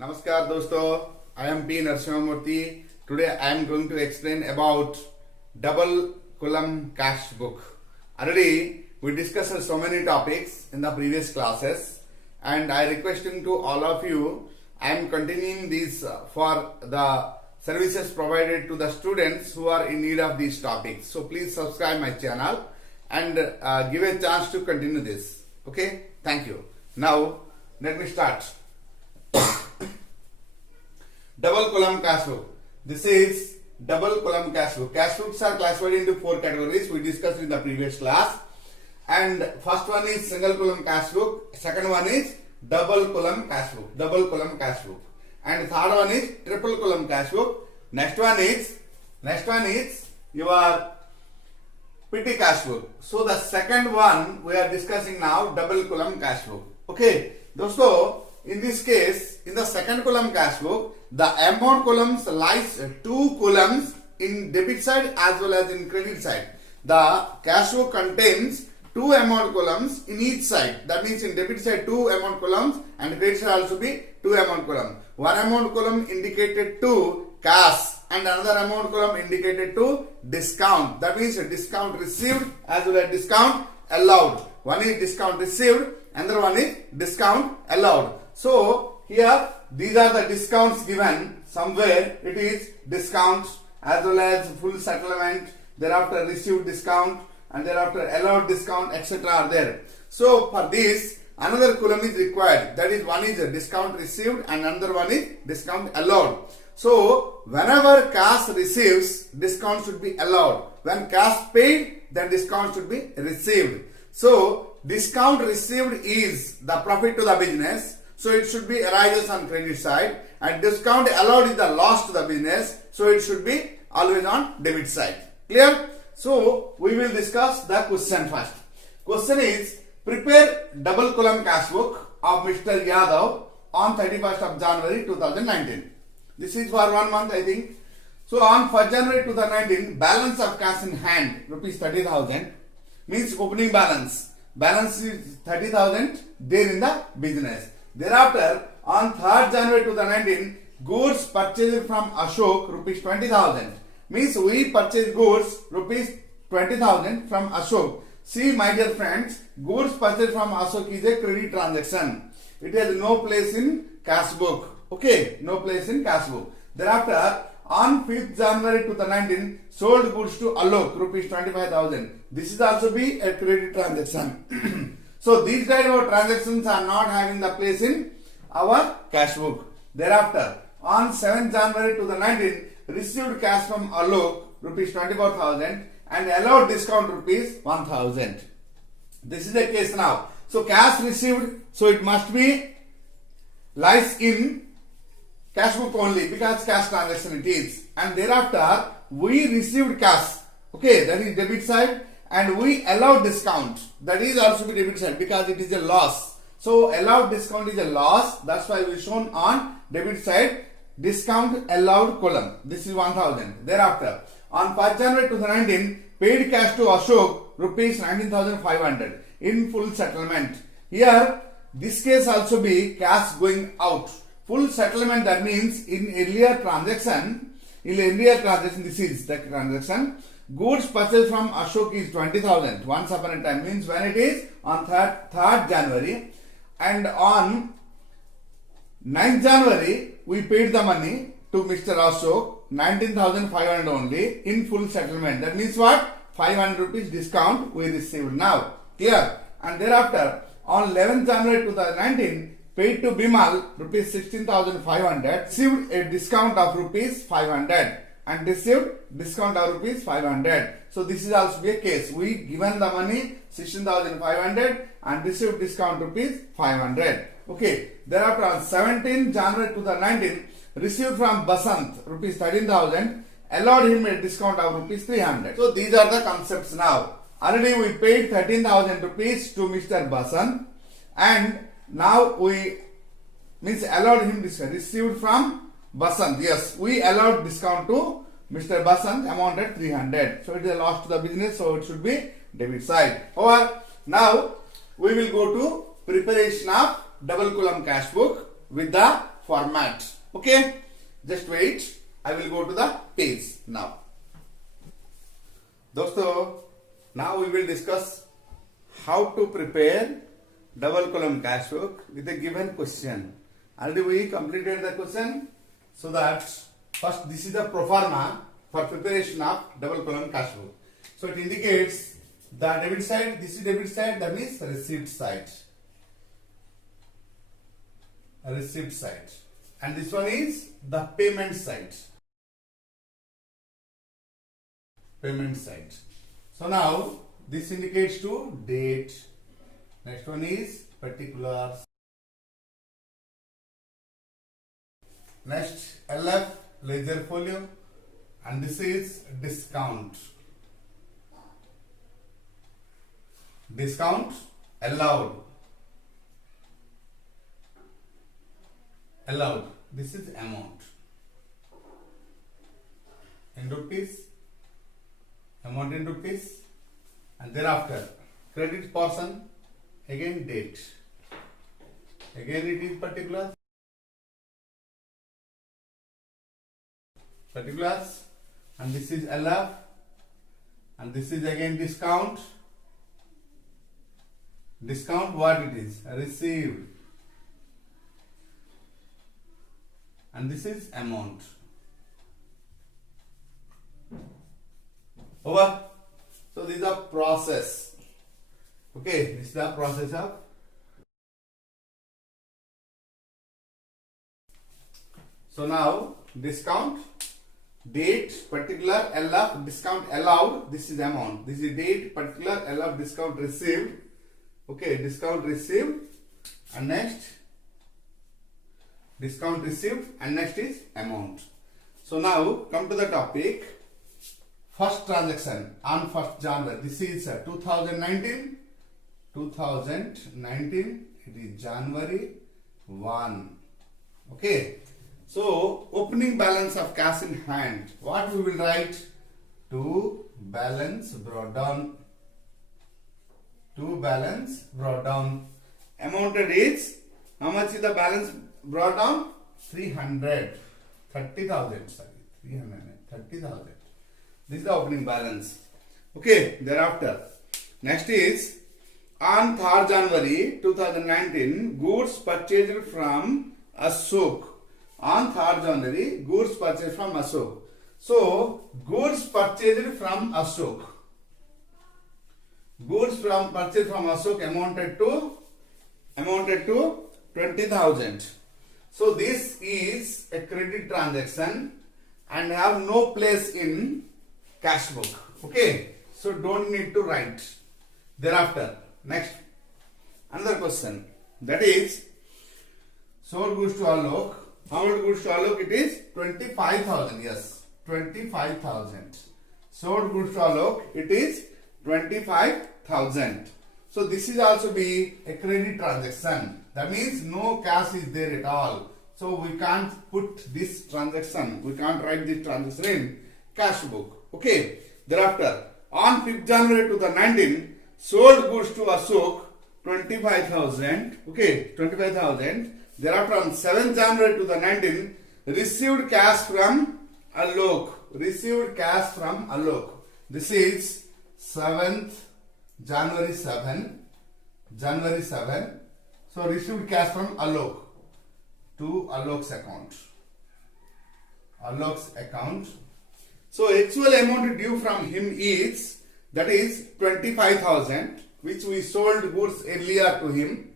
Namaskar दोस्तों, I am P. Narasimhamurthy. Today I am going to explain about double column cash book. Already we discussed so many topics in the previous classes, and I requesting to all of you, I am continuing these for the services provided to the students who are in need of these topics. So please subscribe my channel and give a chance to continue this. Okay, thank you. Now let me start. Double column cash book. This is double column cash book. Cash books are classified into four categories. We discussed in the previous class. And first one is single column cash book. Second one is double column cash book. Double column cash book. And third one is triple column cash book. Next one is your petty cash book. So the second one we are discussing now, double column cash book. Okay, दोस्तों, in this case, in the second column cash book, the amount columns lies two columns in debit side as well as in credit side. The cash book contains two amount columns in each side. That means in debit side two amount columns and credit side also be two amount column. One amount column indicated to cash and another amount column indicated to discount. That means discount received as well as discount allowed. One is discount received, another one is discount allowed. So here these are the discounts given. Somewhere it is discounts as well as full settlement, thereafter received discount and thereafter allowed discount, etc. are there. So for this another column is required. That is, one is a discount received and another one is discount allowed. So whenever cash receives, discount should be allowed. When cash paid, then discount should be received. So discount received is the profit to the business. So it should be arises on credit side, and discount allowed is the loss to the business. So it should be always on debit side. Clear? So we will discuss the question first. Question is, prepare double column cash book of Mr. Yadav on 31st of January 2019. This is for 1 month, I think. So on 1st January 2019, balance of cash in hand rupees 30,000 means opening balance. Balance is 30,000 there in the business. Thereafter, on 3rd January 2019, goods purchased from Ashok rupees 20,000. Means we purchase goods rupees 20,000 from Ashok. See, my dear friends, goods purchased from Ashok is a credit transaction. It has no place in cash book. Okay, no place in cash book. Thereafter, on 5th January 2019, sold goods to Alok rupees 25,000. This is also be a credit transaction. So these kind of transactions are not having the place in our cash book. Thereafter, on 7th January 2019, received cash from Alok rupees 24,000 and allowed discount rupees 1,000. This is the case now. So cash received, so it must be lies in cash book only because cash transaction it is. And thereafter, we received cash. Okay, that is debit side. And we allowed discount, that is also be debit side because it is a loss. So allowed discount is a loss. That's why we shown on debit side discount allowed column. This is 1,000. Thereafter, on 1st January 2019, paid cash to Ashok rupees 19,500 in full settlement. Here this case also be cash going out. Full settlement, that means in earlier transaction, this is the transaction. Goods purchased from Ashok is 20,000 once upon a time, means when it is on 3rd January, and on 9th January we paid the money to Mr. Ashok 19,500 only in full settlement. That means what? 500 rupees discount we received now. Clear? And thereafter, on 11th January 2019, paid to Bimal rupees 16,500, received a discount of rupees 500 and received discount of rupees 500. So this is also be a case. We given the money 16,500 and received discount rupees 500. Okay. Thereafter, on 17th January 2019, received from Basant rupees 13,000, allowed him a discount of rupees 300. So these are the concepts now. Already we paid 13,000 rupees to Mr. Basant, and now we means allowed him discount. Received from Basant. Yes, we allowed discount to Mr. Basant, amounted 300. So it is a loss to the business, so it should be debit side. Over. Now we will go to preparation of double column cash book with the format. Okay, just wait. I will go to the page now. Dosto, now we will discuss how to prepare double column cash book with a given question. Already we completed the question, so that first this is the pro forma for preparation of double column cash book. So it indicates the debit side, this is debit side, that means receipt side. Receipt side. And this one is the payment side. Payment side. So now this indicates to date. Next one is particulars. Next LF, ledger folio, and this is discount. Discount allowed. Allowed. This is amount. In rupees. Amount in rupees. And thereafter credit portion, again date. Again it is particulars. Particulars, and this is LF, and this is again discount. Discount, what it is? Received. And this is amount. Over. So this is a process. Okay, this is the process of. So now discount, date, particular, LF, discount allowed, this is amount. This is date, particular, LF, discount received. Okay, discount received, and next discount received, and next is amount. So now come to the topic. First transaction on 1st January. This is 2019. 2019. It is January 1. Okay. So opening balance of cash in hand. What we will write? To balance brought down. To balance brought down. Amounted is, how much is the balance brought down? 330,000. Sorry, 330,000. This is the opening balance. Okay, thereafter. Next is, on 3rd January 2019, goods purchased from Ashok. On 3rd January, goods purchased from Ashok. So, goods purchased from Ashok. Goods purchased from Ashok amounted to 20,000. So, this is a credit transaction and have no place in cash book. Okay. So, don't need to write. Thereafter, next, another question. That is, sold goods to Alok. How much goods to Alok? It is 25,000. Yes, 25,000. Sold goods to Alok. It is 25,000. So this is also be a credit transaction. That means no cash is there at all. So we can't put this transaction. We can't write this transaction in cash book. Okay. Thereafter, on 5th January 2019, sold goods to Ashok 25,000. Okay, 25,000. Thereafter, on 7th January 2019, received cash from Alok. Received cash from Alok. This is 7th January 7. January 7. So, received cash from Alok to Alok's account. Alok's account. So, actual amount due from him is, that is 25,000, which we sold goods earlier to him.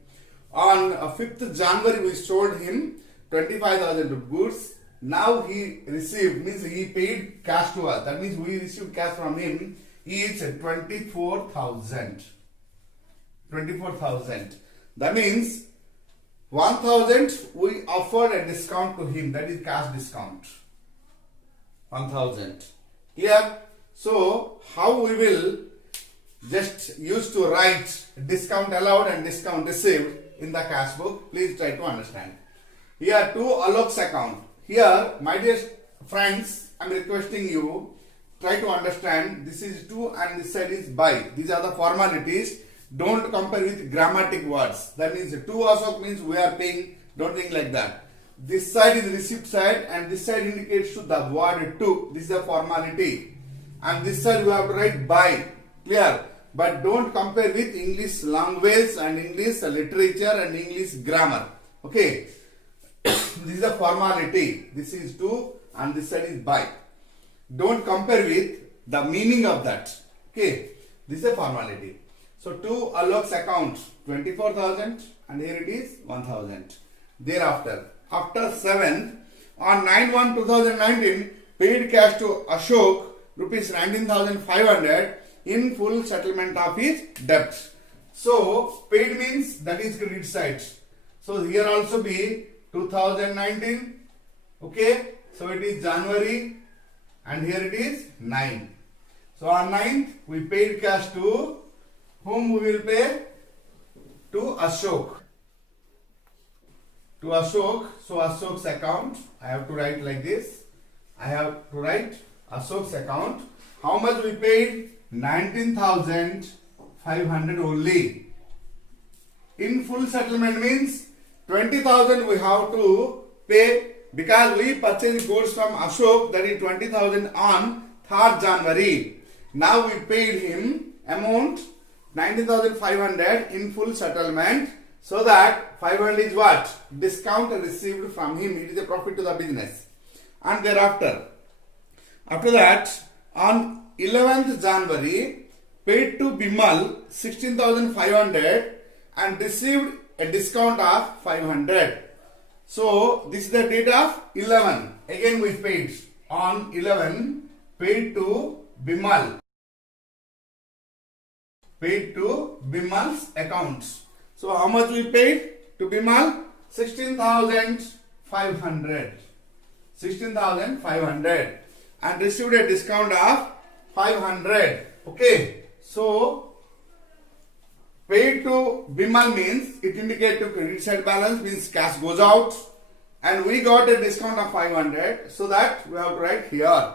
On 5th January, we sold him 25,000 goods. Now he received, means he paid cash to us. That means we received cash from him is 24,000. 24,000. That means 1,000 we offered a discount to him. That is cash discount. 1,000. Clear? So how we will just use to write discount allowed and discount received in the cash book? Please try to understand. Here to Alok's account. Here, my dear friends, I am requesting you, try to understand. This is to and this side is by. These are the formalities. Don't compare with grammatic words. That means to Ashok means we are paying. Don't think like that. this side is receipt side and this side indicates to the word to. This is a formality. And this side we have to write by. Clear? But don't compare with English language and English literature and English grammar. Okay. This is a formality. This is to and this side is by. Don't compare with the meaning of that. Okay. This is a formality. So to Alok's account 24,000 and here it is 1,000. Thereafter, after 7th, on 9/1/2019, paid cash to Ashok rupees 19,500 in full settlement of his debt. So paid means that is credit side. So here also be 2019. Okay. So it is January and here it is 9. So on 9th we paid cash to whom we will pay? To Ashok. To Ashok. So Ashok's account, I have to write like this. I have to write Ashok's account. How much we paid? 19,500 only. In full settlement means 20,000 we have to pay because we purchased goods from Ashok, that is 20,000 on 3rd January. Now we paid him amount 19,500 in full settlement, so that 500 is what? Discount received from him. It is a profit to the business. And thereafter, after that, on 11th January, paid to Bimal 16,500 and received a discount of 500. So this is the date of 11. Again we paid on 11, paid to Bimal. Paid to Bimal's accounts. So how much we paid to Bimal? 16,500. 16,500 and received a discount of 500. Okay. So paid to Bimal means it indicates to credit side balance, means cash goes out and we got a discount of 500, so that we have to write here.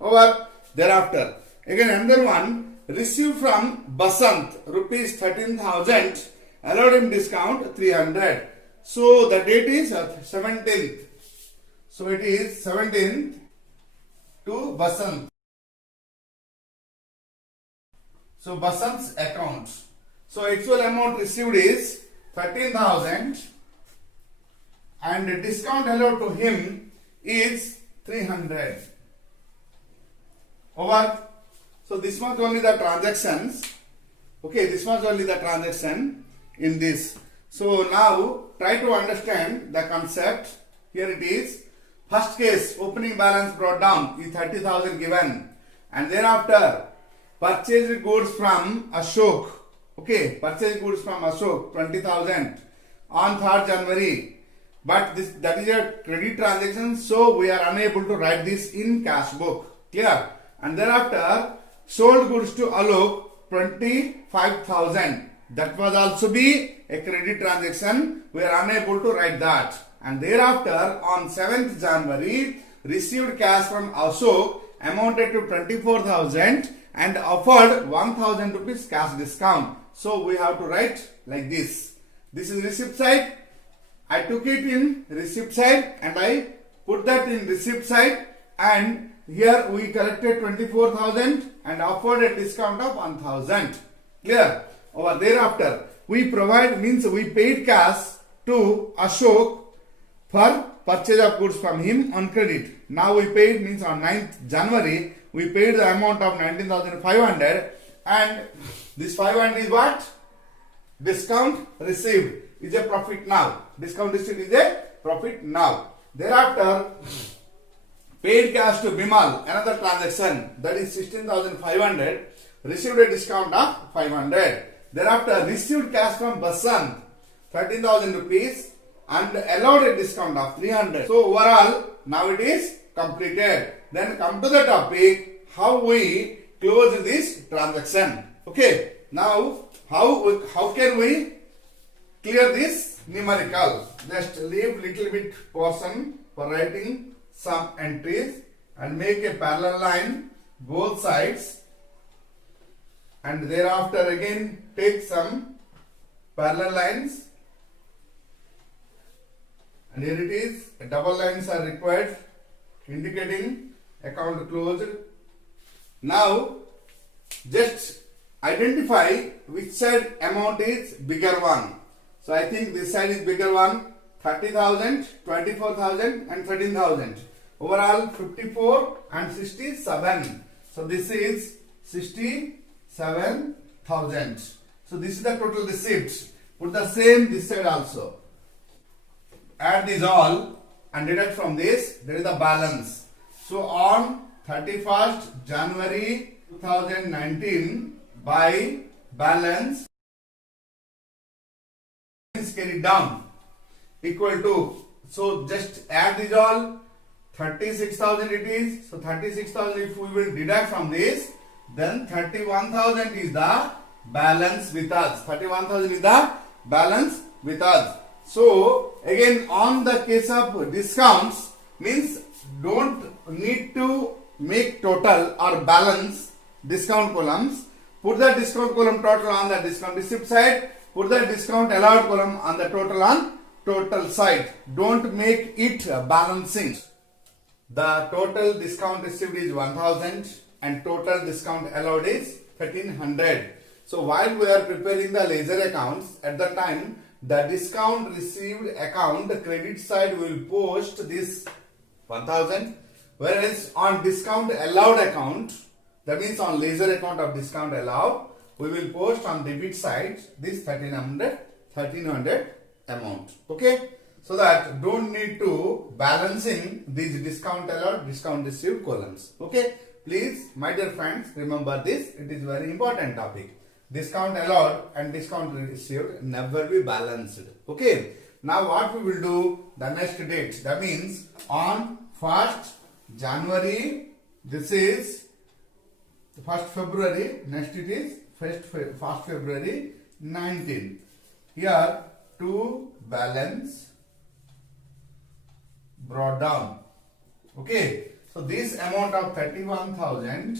Over. Thereafter, again another one, received from Basant rupees 13,000, allowed him discount 300. So the date is 17th. So it is 17th to Basant. So Basant's account. So actual amount received is 13,000 and the discount allowed to him is 300. Over. So this was only the transactions. Okay, this was only the transaction in this. So now try to understand the concept. Here it is. First case, opening balance brought down is 30,000 given, and thereafter purchased goods from Ashok. Okay, purchased goods from Ashok 20,000 on 3rd January. But that is a credit transaction, so we are unable to write this in cash book. Clear? And thereafter sold goods to Alok 25,000. That was also be a credit transaction. We are unable to write that. And thereafter on 7th January received cash from Ashok amounted to 24,000 and offered 1,000 rupees cash discount. So we have to write like this. This is receipt side. I took it in receipt side and I put that in receipt side, and here we collected 24,000 and offered a discount of 1,000. Clear? Over. Thereafter we provide, means we paid cash to Ashok for purchase of goods from him on credit. Now we paid, means on 9th January we paid the amount of 19,500 and this 500 is what? Discount received is a profit now. Discount received is a profit now. Thereafter paid cash to Bimal, another transaction, that is 16,500, received a discount of 500. Thereafter received cash from Basant 13,000 rupees and allowed a discount of 300. So overall now it is completed. Then come to the topic, how we close this transaction. Okay. Now how can we clear this numerical? Just leave little bit portion for writing some entries and make a parallel line both sides, and thereafter again take some parallel lines and here it is. Double lines are required indicating account closed. Now just identify which side amount is bigger one. So I think this side is bigger one. 30,000, 24,000 and 13,000. Overall 54 and 67. So this is 67,000. So this is the total receipts. Put the same this side also. Add these all and deduct from this. There is the balance. So on 31st January 2019 by balance is carried down equal to, so just add these all. 36,000 it is. So 36,000 if we will deduct from this, then 31,000 is the balance with us. 31,000 is the balance with us. So again, on the case of discounts, means don't need to make total or balance discount columns. Put the discount column total on the discount receipt side. Put the discount allowed column on the total on total side. Don't make it balancing. The total discount received is 1,000 and total discount allowed is 1,300. So while we are preparing the ledger accounts, at the time the discount received account, the credit side will post this 1,000, whereas on discount allowed account, that means on ledger account of discount allowed, we will post on debit side this 1,300 amount. Okay, so that don't need to balancing these discount allowed, discount received columns. Okay, please my dear friends, remember this, it is very important topic. Discount allowed and discount received never be balanced. Okay, now what we will do, the next date, that means on 1st January, this is 1st February, next it is 1st February 19. Here to balance brought down. Okay, so this amount of 31,000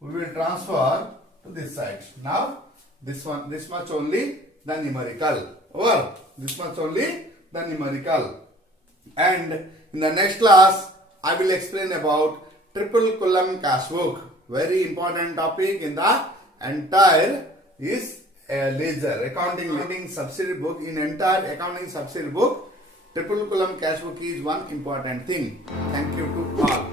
we will transfer to this side. Now this much only the numerical. Over, this much only the numerical. And in the next class I will explain about triple column cash book. Very important topic in the entire is ledger accounting subsidiary book. In entire accounting subsidiary book, triple column cash book is one important thing. Thank you to all.